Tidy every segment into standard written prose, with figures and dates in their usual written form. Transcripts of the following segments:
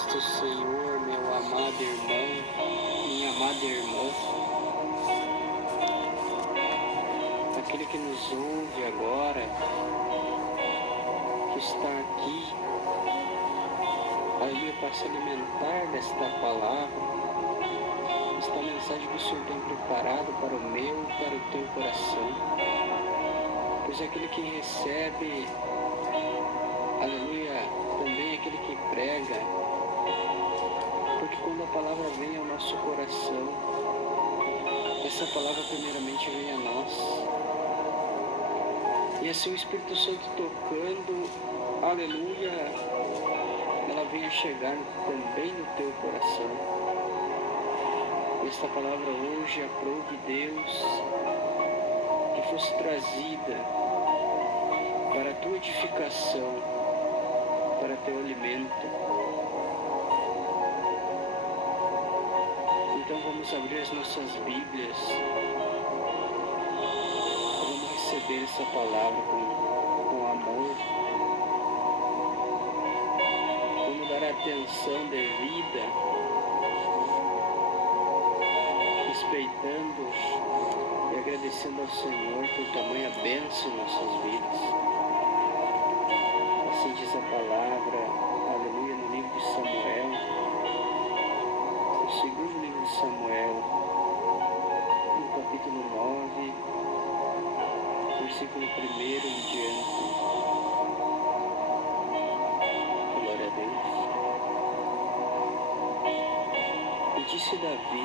paz do Senhor, meu amado irmão, minha amada irmã, aquele que nos ouve agora, que está aqui, aleluia, para se alimentar desta palavra, esta mensagem que o Senhor tem preparado para o meu e para o teu coração, pois aquele que recebe, aleluia, também é aquele que prega, porque quando a palavra vem ao nosso coração, essa palavra primeiramente vem a nós, e assim o Espírito Santo tocando, aleluia, ela vem a chegar também no teu coração. Esta palavra hoje aprove Deus que fosse trazida para a tua edificação, para teu alimento. Então vamos abrir as nossas Bíblias, vamos receber essa palavra com amor, vamos dar a atenção devida, respeitando e agradecendo ao Senhor por tamanha bênção em nossas vidas. Assim diz a palavra, aleluia, no livro de Samuel, no segundo livro de Samuel, no capítulo 9, versículo 1 em diante. Glória a Deus. E disse Davi: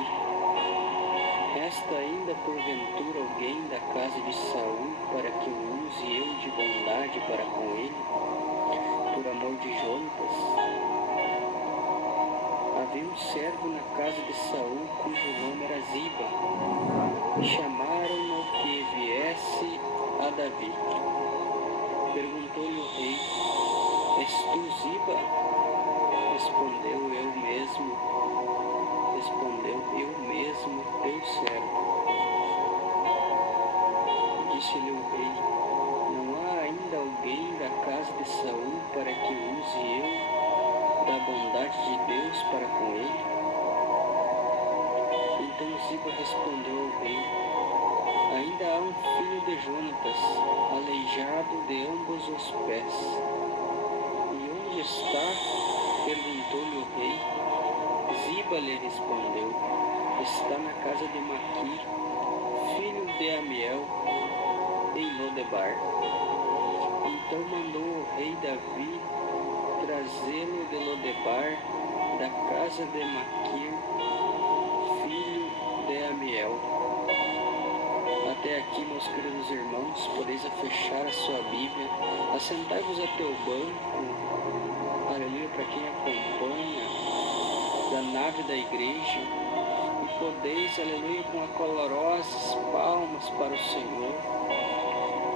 resta ainda porventura alguém da casa de Saul para que o use eu de bondade para com ele, por amor de Jonatas? Havia um servo na casa de Saul cujo nome era Ziba, e chamaram-no que viesse a Davi. Perguntou-lhe o rei: és tu Ziba? Respondeu eu mesmo, teu servo. Disse-lhe o rei: não há ainda alguém da casa de Saul para que use eu da bondade de Deus para com ele? Então Ziba respondeu ao rei: ainda há um filho de Jonatas, aleijado de ambos os pés. E onde está? Perguntou-lhe o rei. Ziba lhe respondeu: está na casa de Maquir, filho de Amiel, em Lodebar. Então mandou o rei Davi trazê-lo de Lodebar, da casa de Maquir, filho de Amiel. Até aqui, meus queridos irmãos, podeis fechar a sua Bíblia, assentai-vos a teu banco, aleluia, para quem acompanha, da nave da igreja, e podeis, aleluia, com acalorosas palmas para o Senhor.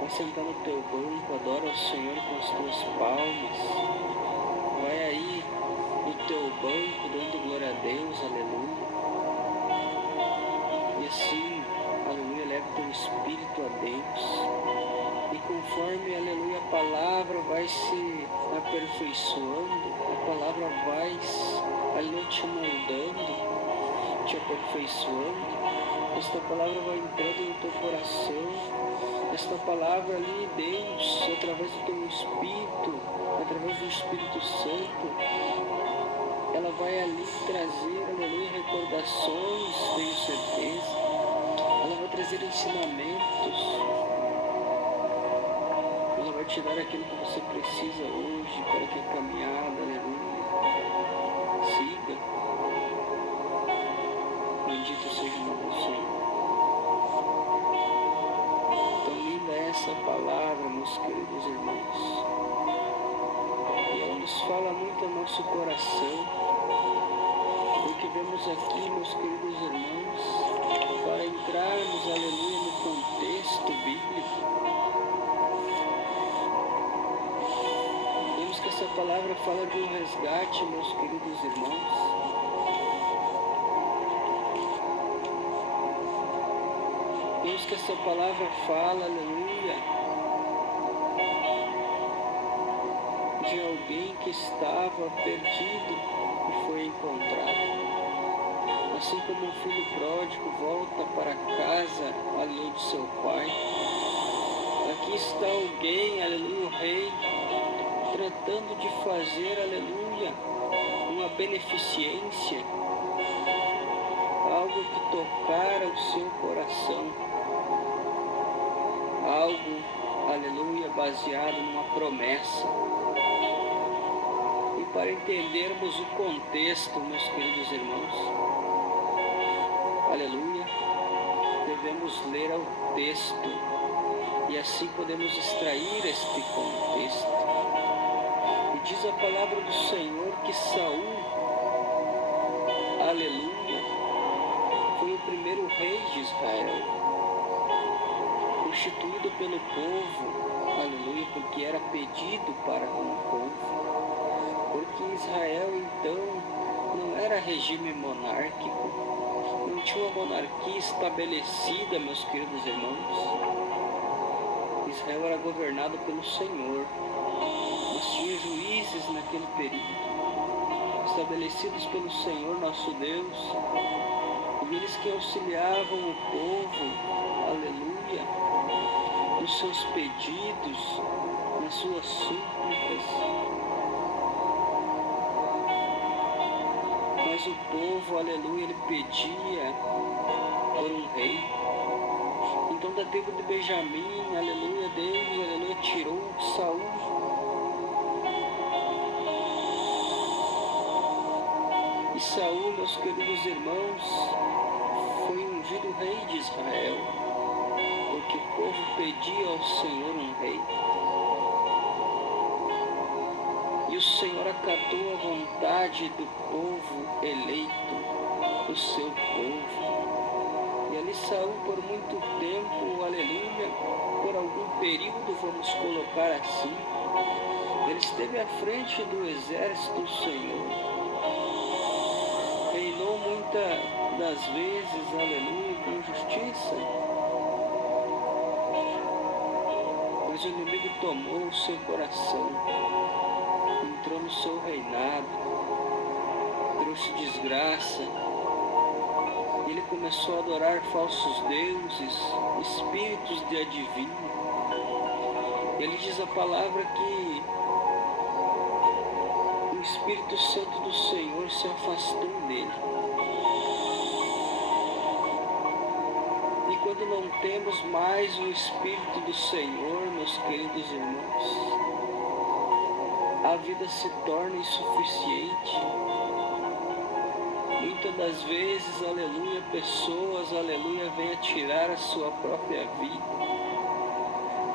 Vai sentar no teu banco, adora o Senhor com as tuas palmas. Vai aí no teu banco dando glória a Deus, aleluia. E assim, aleluia, leva teu espírito a Deus. E conforme, aleluia, a palavra vai se aperfeiçoando, a palavra vai, aleluia, te moldando, te aperfeiçoando, esta palavra vai entrando no teu coração, esta palavra ali, Deus, através do teu Espírito, através do Espírito Santo, ela vai ali trazer, aleluia, recordações, tenho certeza, ela vai trazer ensinamentos, ela vai te dar aquilo que você precisa hoje para que a caminhada, aleluia, siga. Bendito seja o nome do Senhor. Tão linda é essa palavra, meus queridos irmãos. E ela nos fala muito ao nosso coração, porque vemos aqui, meus queridos irmãos, para entrarmos, aleluia, no contexto bíblico, vemos que essa palavra fala de um resgate, meus queridos irmãos. Vemos que essa palavra fala, aleluia, de alguém que estava perdido e foi encontrado. Assim como um filho pródigo volta para casa, aleluia, de seu pai, aqui está alguém, aleluia, o rei, tratando de fazer, aleluia, uma beneficência, algo que tocara o seu coração, algo, aleluia, baseado numa promessa. E para entendermos o contexto, meus queridos irmãos, aleluia, devemos ler ao texto e assim podemos extrair este contexto. E diz a palavra do Senhor que Saul, aleluia, foi o primeiro rei de Israel, constituído pelo povo, aleluia, porque era pedido para com o povo, porque Israel então não era regime monárquico, não tinha uma monarquia estabelecida, meus queridos irmãos. Israel era governado pelo Senhor, mas tinha juízes naquele período, estabelecidos pelo Senhor nosso Deus, e eles que auxiliavam o povo, aleluia, nos seus pedidos, nas suas súplicas. Mas o povo, aleluia, ele pedia por um rei. Então da tribo de Benjamim, aleluia, Deus, aleluia, tirou Saul. E Saul, meus queridos irmãos, foi ungido rei de Israel, porque o povo pedia ao Senhor um rei. E o Senhor acatou a vontade do povo eleito, do seu povo. E ali Saul por muito tempo, aleluia, por algum período, vamos colocar assim, ele esteve à frente do exército do Senhor. Reinou muitas das vezes, aleluia, com justiça. Mas o inimigo tomou o seu coração, entrou no seu reinado, trouxe desgraça. Ele começou a adorar falsos deuses, espíritos de adivinho. Ele diz a palavra que o Espírito Santo do Senhor se afastou dele. E quando não temos mais o Espírito do Senhor, meus queridos irmãos, a vida se torna insuficiente. Muitas das vezes, aleluia, pessoas, aleluia, vêm a tirar a sua própria vida.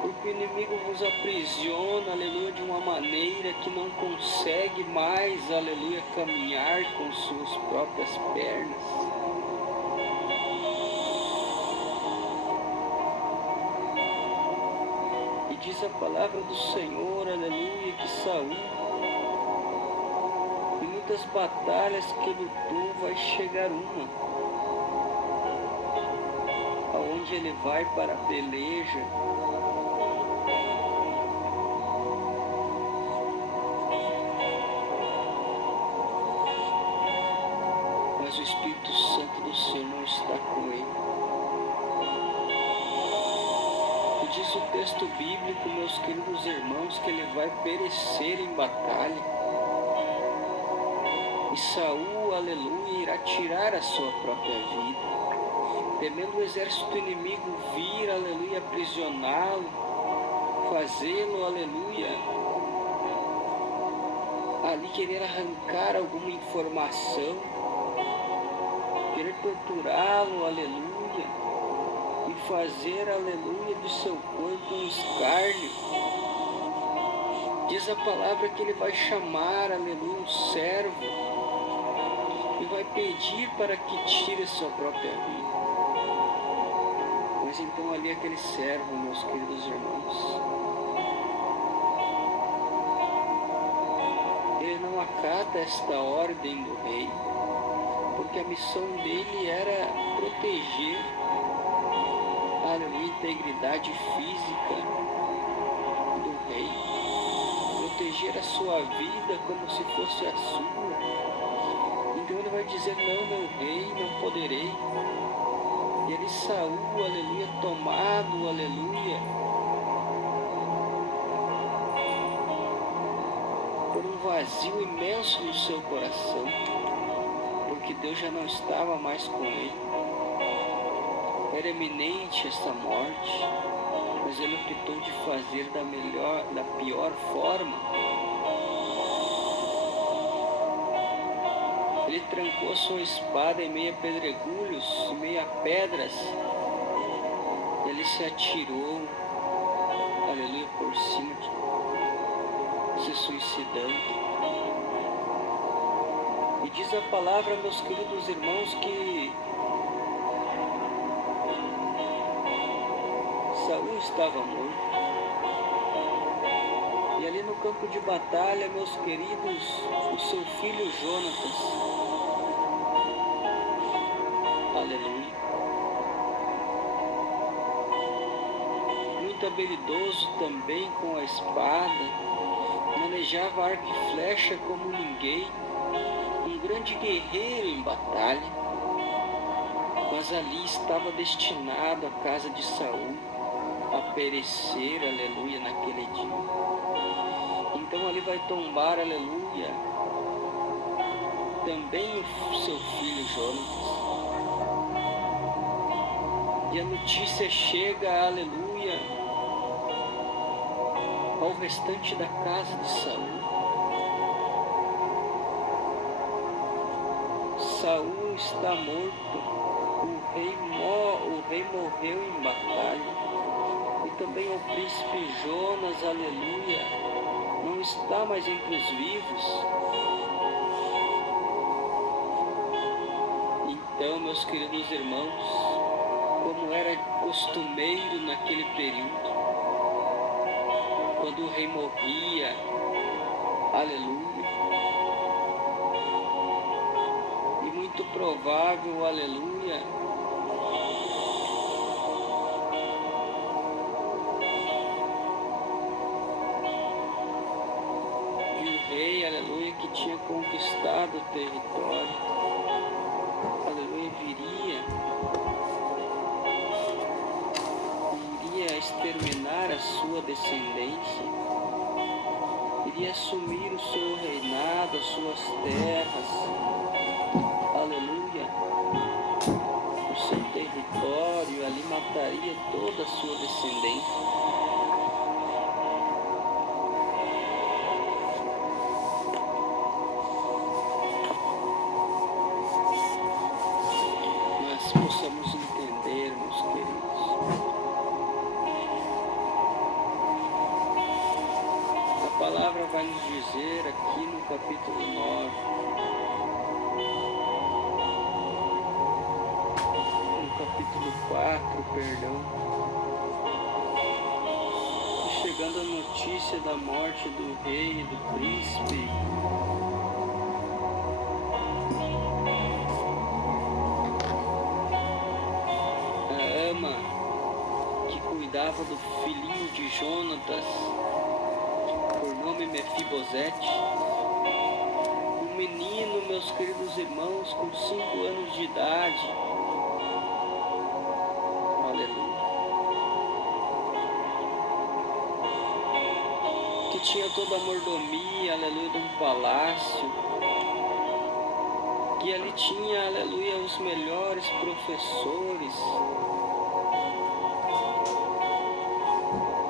Porque o inimigo vos aprisiona, aleluia, de uma maneira que não consegue mais, aleluia, caminhar com suas próprias pernas. E diz a palavra do Senhor, aleluia, que Saul, em muitas batalhas que lutou, vai chegar uma, aonde ele vai para a peleja, mas o Espírito Santo do Senhor está com ele. E diz o texto bíblico, meus queridos irmãos, que ele vai perecer em batalha. E Saul, aleluia, irá tirar a sua própria vida, temendo o exército inimigo vir, aleluia, aprisioná-lo, fazê-lo, aleluia, ali querer arrancar alguma informação, querer torturá-lo, aleluia, e fazer, aleluia, do seu corpo um escárnio. Diz a palavra que ele vai chamar, aleluia, um servo, e vai pedir para que tire a sua própria vida. Mas então ali aquele servo, meus queridos irmãos, ele não acata esta ordem do rei, porque a missão dele era proteger a integridade física do rei, proteger a sua vida como se fosse a sua. Então ele vai dizer: não, meu rei, não poderei. E ali Saul, aleluia, tomado, aleluia, por um vazio imenso no seu coração, porque Deus já não estava mais com ele. Era eminente esta morte, mas ele optou de fazer da pior forma. Ele trancou a sua espada em meio a pedregulhos, em meio a pedras. Ele se atirou, aleluia, por cima, se suicidando. E diz a palavra, meus queridos irmãos, que Saul estava morto. E ali no campo de batalha, meus queridos, o seu filho Jonatas, aleluia, muito habilidoso também com a espada, manejava arco e flecha como ninguém, um grande guerreiro em batalha, mas ali estava destinado a casa de Saul a perecer, aleluia, naquele dia. Então ali vai tombar, aleluia, também o seu filho Jonatas. E a notícia chega, aleluia, ao restante da casa de Saul. Saul está morto, o rei morreu em batalha. E também o príncipe Jonas, aleluia, não está mais entre os vivos. Então, meus queridos irmãos, como era costumeiro naquele período, quando o rei morria, aleluia, e muito provável, aleluia, aleluia, que tinha conquistado o território, aleluia, iria exterminar a sua descendência, iria assumir o seu reinado, as suas terras, aleluia, o seu território, ali mataria toda a sua descendência. Possamos entender, meus queridos, a palavra vai nos dizer aqui no capítulo 9, no capítulo 4, perdão, chegando a notícia da morte do rei e do príncipe, que cuidava do filhinho de Jonatas, por nome Mefibosete, um menino, meus queridos irmãos, com 5 anos de idade, aleluia, que tinha toda a mordomia, aleluia, de um palácio, que ali tinha, aleluia, os melhores professores,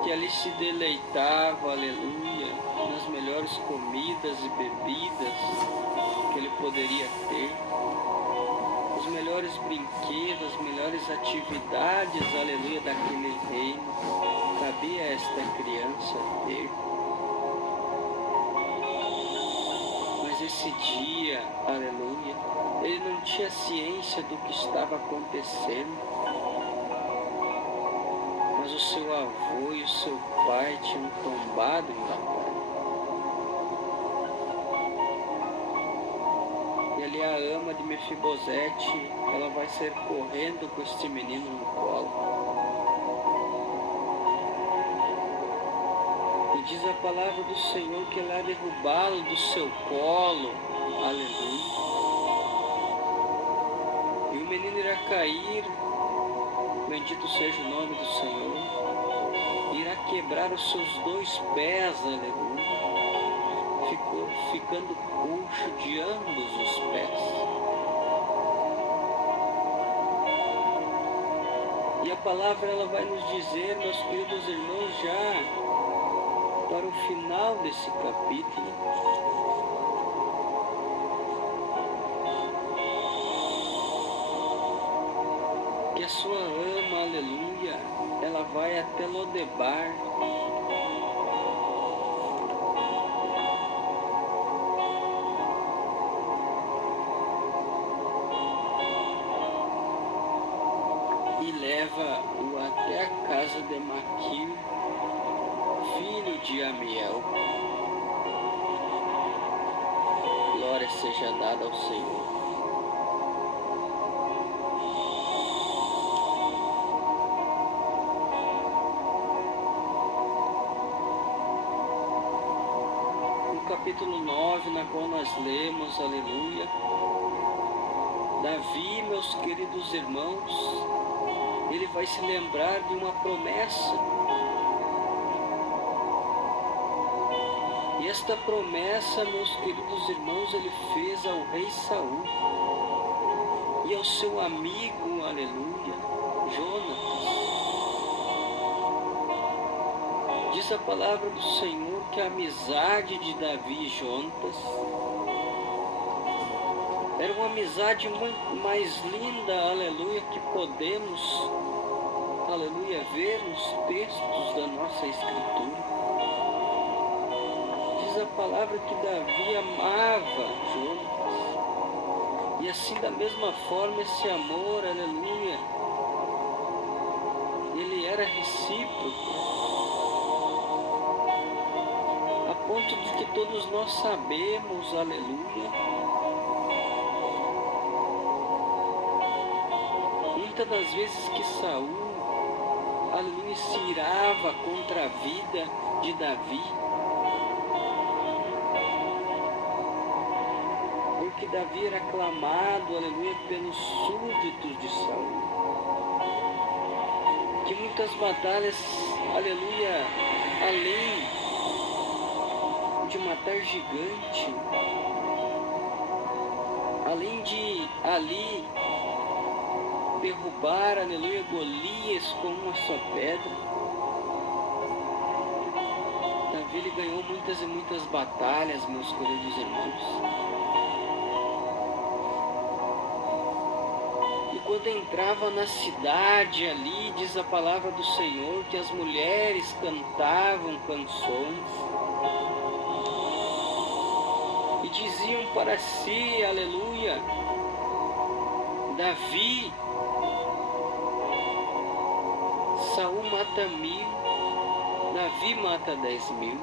que ali se deleitava, aleluia, nas melhores comidas e bebidas que ele poderia ter, os melhores brinquedos, as melhores atividades, aleluia, daquele reino, cabia a esta criança ter. Mas esse dia, aleluia, ele não tinha ciência do que estava acontecendo. Mas o seu avô e o seu pai tinham tombado em batalha. E ali a ama de Mefibosete, ela vai sair correndo com este menino no colo. E diz a palavra do Senhor que ela irá derrubá-lo do seu colo. Aleluia. E o menino irá cair, bendito seja o nome do Senhor. Irá quebrar os seus 2 pés, aleluia. Ficando coxo de ambos os pés. E a palavra ela vai nos dizer, meus queridos irmãos, já para o final desse capítulo, que a sua ama, aleluia, ela vai até Lodebar. E leva-o até a casa de Maquir, filho de Amiel. Glória seja dada ao Senhor. No capítulo 9, na qual nós lemos, aleluia, Davi, meus queridos irmãos, ele vai se lembrar de uma promessa. E esta promessa, meus queridos irmãos, ele fez ao rei Saul e ao seu amigo, aleluia, Jonatas. Diz a palavra do Senhor que a amizade de Davi e Jonatas era uma amizade muito mais linda, aleluia, que podemos, aleluia, ver nos textos da nossa Escritura. Diz a palavra que Davi amava Jonatas. E assim, da mesma forma, esse amor, aleluia, ele era recíproco. A ponto de que todos nós sabemos, aleluia, muitas das vezes que Saul, aleluia, se irava contra a vida de Davi, porque Davi era aclamado, aleluia, pelos súditos de Saul. Que muitas batalhas, aleluia, além de matar gigante, além de ali derrubar, aleluia, Golias com uma só pedra, Davi ele ganhou muitas e muitas batalhas, meus queridos irmãos. E quando entrava na cidade ali, diz a palavra do Senhor que as mulheres cantavam canções e diziam para si, aleluia, Davi, Saul mata 1000, Davi mata 10.000.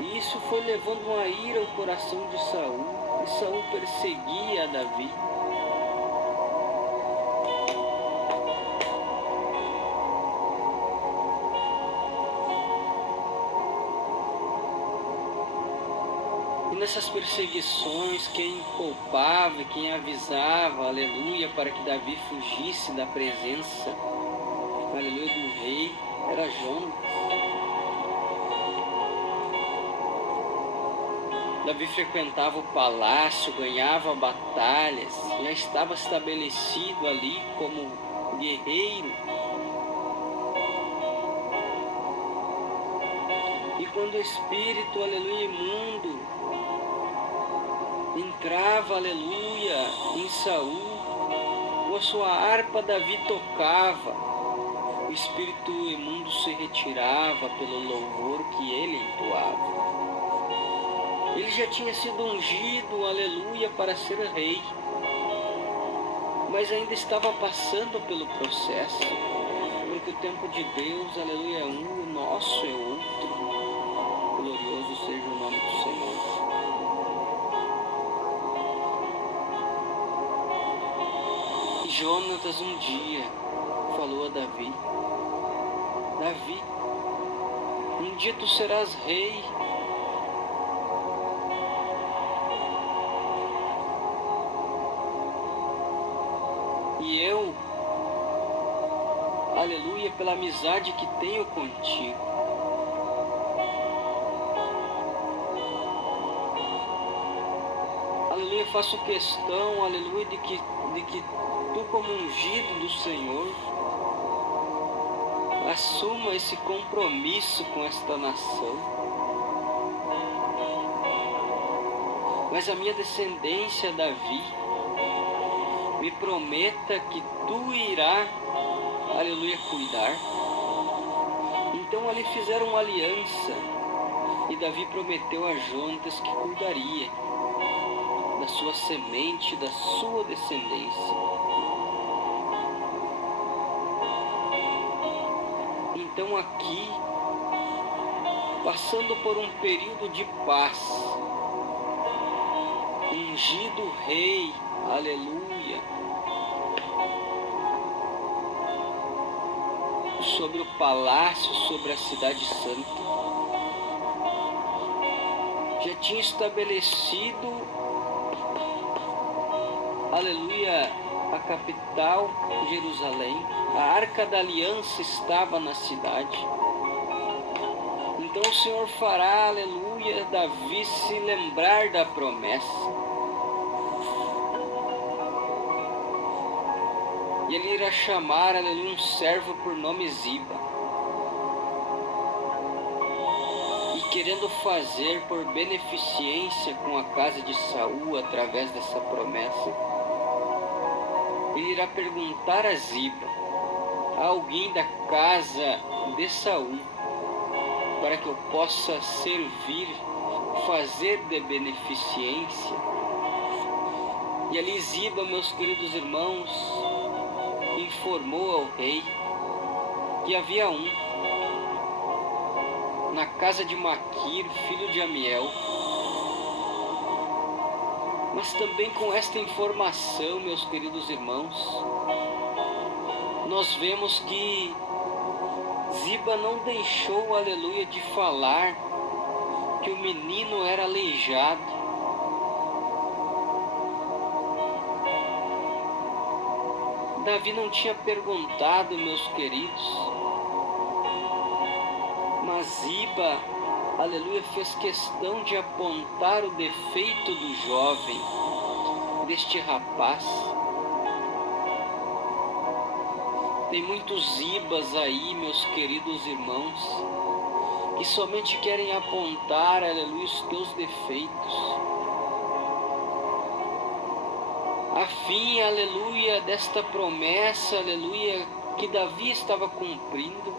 E isso foi levando uma ira ao coração de Saul, e Saul perseguia Davi. E nessas perseguições, quem poupava e quem avisava, aleluia, para que Davi fugisse da presença, aleluia, do rei, era Jonatas. Davi frequentava o palácio, ganhava batalhas, já estava estabelecido ali como guerreiro. E quando o espírito, aleluia, imundo entrava, aleluia, em Saul, com a sua harpa Davi tocava, o espírito imundo se retirava pelo louvor que ele entoava. Ele já tinha sido ungido, aleluia, para ser rei, mas ainda estava passando pelo processo, porque o tempo de Deus, aleluia, é um, o nosso é outro. Glorioso seja o nome do Senhor. E Jonatas um dia falou a Davi, Davi, Um dia tu serás rei. E eu, aleluia, pela amizade que tenho contigo, aleluia, faço questão, aleluia, de que tu, como ungido do Senhor, assuma esse compromisso com esta nação. Mas a minha descendência, Davi, me prometa que tu irá, aleluia, cuidar. Então ali fizeram uma aliança e Davi prometeu a Jonatas que cuidaria da sua semente, da sua descendência. Então aqui, passando por um período de paz, ungido rei, aleluia, sobre o palácio, sobre a cidade santa, já tinha estabelecido, aleluia, a capital, Jerusalém. A Arca da Aliança estava na cidade. Então o Senhor fará, aleluia, Davi se lembrar da promessa. E ele irá chamar, aleluia, um servo por nome Ziba. E querendo fazer por beneficência com a casa de Saul através dessa promessa, ele irá perguntar a Ziba, a alguém da casa de Saul, para que eu possa servir, fazer de beneficência. E ali Ziba, meus queridos irmãos, informou ao rei que havia um na casa de Maquir, filho de Amiel. Mas também com esta informação, meus queridos irmãos, nós vemos que Ziba não deixou, aleluia, de falar que o menino era aleijado. Davi não tinha perguntado, meus queridos, mas Ziba, aleluia, fez questão de apontar o defeito do jovem, deste rapaz. Tem muitos Zibas aí, meus queridos irmãos, que somente querem apontar, aleluia, os teus defeitos, a fim, aleluia, desta promessa, aleluia, que Davi estava cumprindo,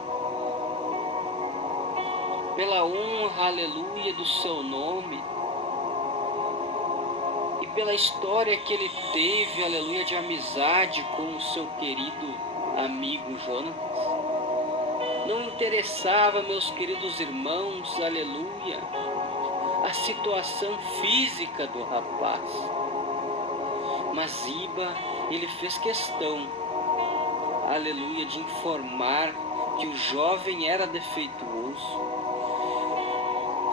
pela honra, aleluia, do seu nome, e pela história que ele teve, aleluia, de amizade com o seu querido amigo Jonatas. Não interessava, meus queridos irmãos, aleluia, a situação física do rapaz. Mas Ziba, ele fez questão, aleluia, de informar que o jovem era defeituoso.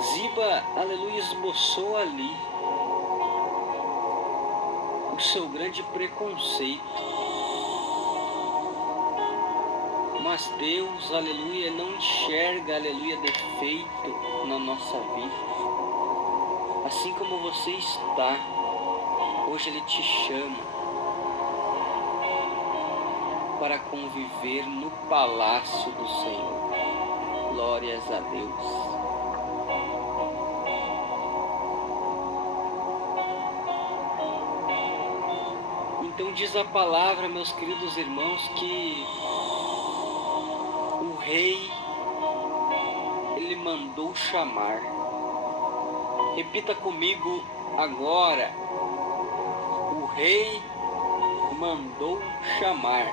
Ziba, aleluia, esboçou ali o seu grande preconceito. Mas Deus, aleluia, não enxerga, aleluia, defeito na nossa vida. Assim como você está, hoje Ele te chama para conviver no palácio do Senhor. Glórias a Deus. Então diz a palavra, meus queridos irmãos, que o rei, ele mandou chamar. Repita comigo agora. O rei mandou chamar.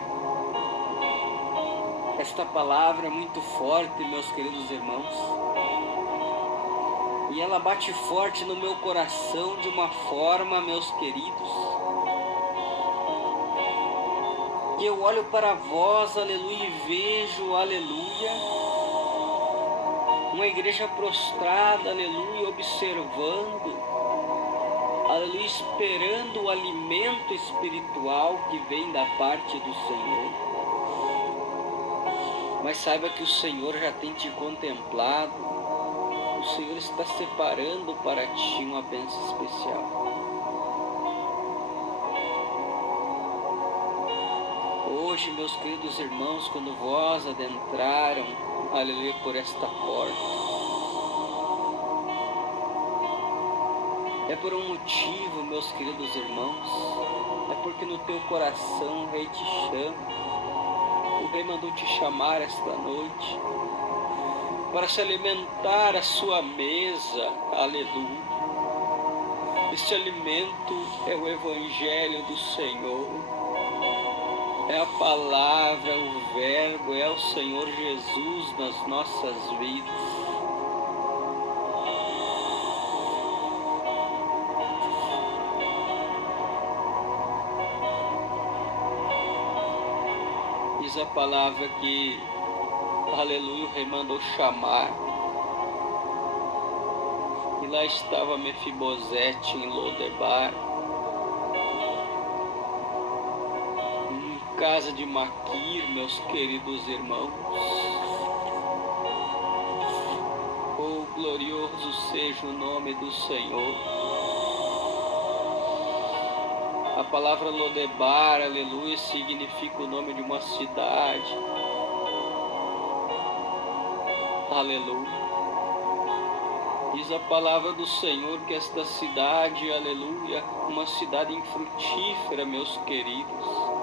Esta palavra é muito forte, meus queridos irmãos. E ela bate forte no meu coração de uma forma, meus queridos, que eu olho para vós, aleluia, e vejo, aleluia, uma igreja prostrada, aleluia, observando, aleluia, esperando o alimento espiritual que vem da parte do Senhor. Mas saiba que o Senhor já tem te contemplado, o Senhor está separando para ti uma bênção especial. Hoje, meus queridos irmãos, quando vós adentraram, aleluia, por esta porta, é por um motivo, meus queridos irmãos, é porque no teu coração o Rei te chama, o Rei mandou te chamar esta noite, para se alimentar a sua mesa, aleluia. Este alimento é o Evangelho do Senhor. É a palavra, o verbo, é o Senhor Jesus nas nossas vidas. Diz a palavra que, aleluia, o Rei mandou chamar. E lá estava Mefibosete em Lodebar, casa de Maquir, meus queridos irmãos. Oh, glorioso seja o nome do Senhor. A palavra Lodebar, aleluia, significa o nome de uma cidade. Aleluia. Diz a palavra do Senhor que esta cidade, aleluia, uma cidade infrutífera, meus queridos.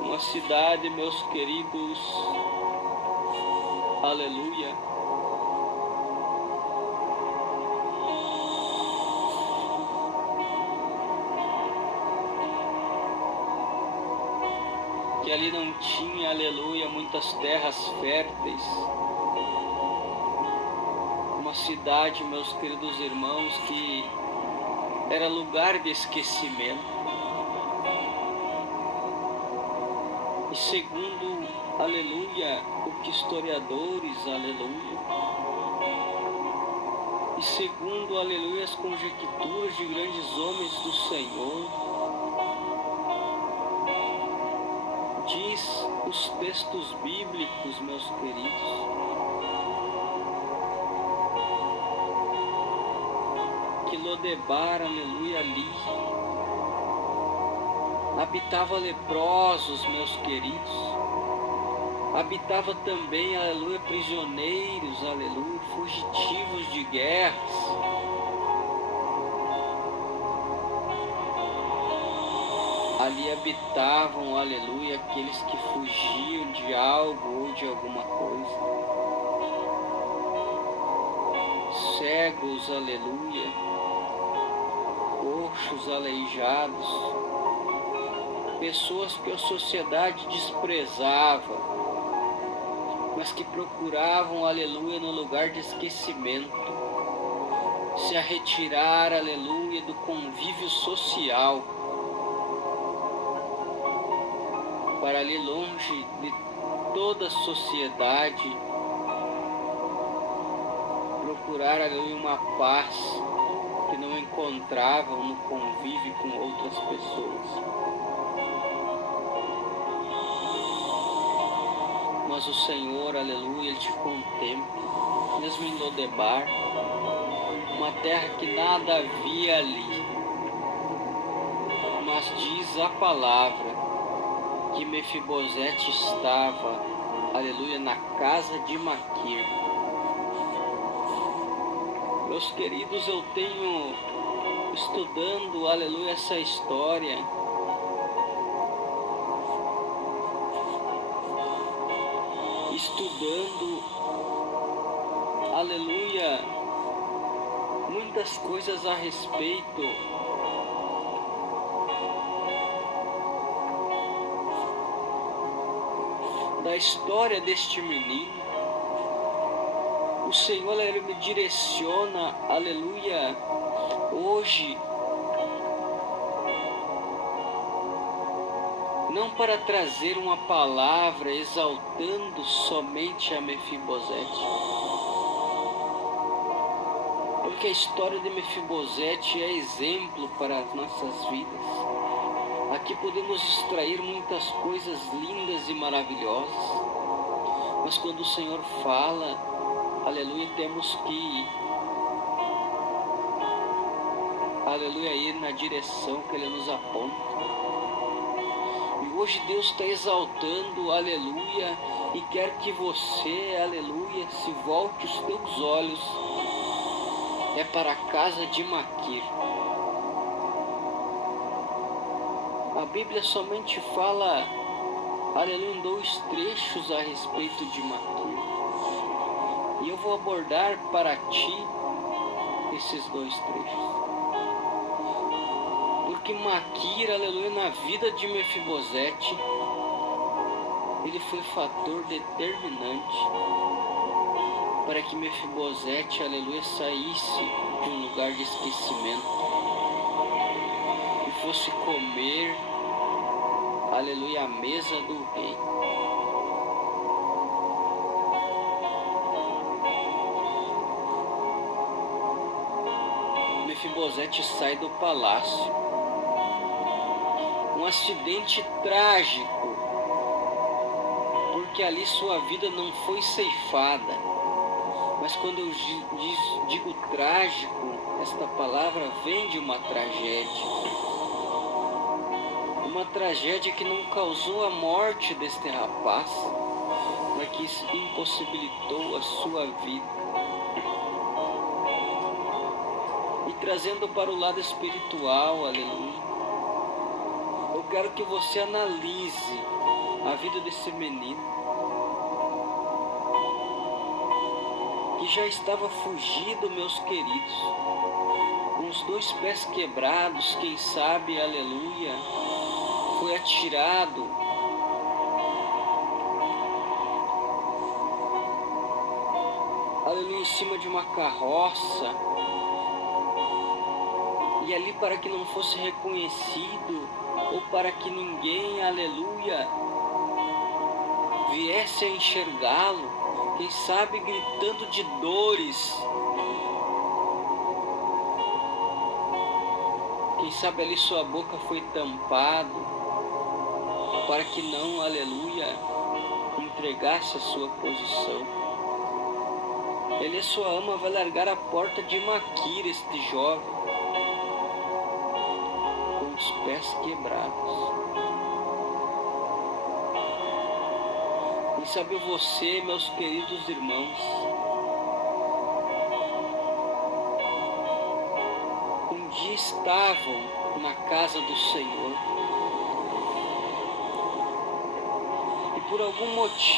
Uma cidade, meus queridos, aleluia, que ali não tinha, aleluia, muitas terras férteis. Uma cidade, meus queridos irmãos, que era lugar de esquecimento. E segundo, aleluia, o que historiadores, aleluia, e segundo, aleluia, as conjecturas de grandes homens do Senhor, diz os textos bíblicos, meus queridos, que Lodebar, aleluia, ali habitava leprosos, meus queridos. Habitava também, aleluia, prisioneiros, aleluia, fugitivos de guerras. Ali habitavam, aleluia, aqueles que fugiam de algo ou de alguma coisa. Cegos, aleluia, coxos, aleijados. Pessoas que a sociedade desprezava, mas que procuravam, aleluia, no lugar de esquecimento, se a retirar, aleluia, do convívio social, para ali longe de toda a sociedade, procurar, aleluia, uma paz que não encontravam no convívio com outras pessoas. Mas o Senhor, aleluia, Ele te contempla, mesmo em Lodebar, uma terra que nada havia ali. Mas diz a palavra que Mefibosete estava, aleluia, na casa de Maquir. Meus queridos, eu tenho estudando, aleluia, essa história. Estudando, aleluia, muitas coisas a respeito da história deste menino. O Senhor, Ele me direciona, aleluia, hoje não para trazer uma palavra exaltando somente a Mefibosete, porque a história de Mefibosete é exemplo para as nossas vidas. Aqui podemos extrair muitas coisas lindas e maravilhosas, mas quando o Senhor fala, aleluia, temos que, aleluia, ir na direção que Ele nos aponta. E hoje Deus está exaltando, aleluia, e quer que você, aleluia, se volte os teus olhos para a casa de Maquir. A Bíblia somente fala, aleluia, em 2 trechos a respeito de Maquir. E eu vou abordar para ti esses 2 trechos. Porque Maquir, aleluia, na vida de Mefibosete, ele foi fator determinante para que Mefibosete, aleluia, saísse de um lugar de esquecimento e fosse comer, aleluia, à mesa do rei. Mefibosete sai do palácio. Um acidente trágico, porque ali sua vida não foi ceifada. Mas quando eu digo trágico, esta palavra vem de uma tragédia. Uma tragédia que não causou a morte deste rapaz, mas que impossibilitou a sua vida. E trazendo para o lado espiritual, aleluia, eu quero que você analise a vida desse menino, que já estava fugido, meus queridos, com os 2 pés quebrados, quem sabe, aleluia, foi atirado aleluia, em cima de uma carroça, e ali para que não fosse reconhecido, ou para que ninguém, aleluia, viesse a enxergá-lo, quem sabe gritando de dores, quem sabe ali sua boca foi tampada, para que não, aleluia, entregasse a sua posição. Ele e sua ama vai largar a porta de Maquir, este jovem, com os pés quebrados. Quem sabe você, meus queridos irmãos, um dia estavam na casa do Senhor, e por algum motivo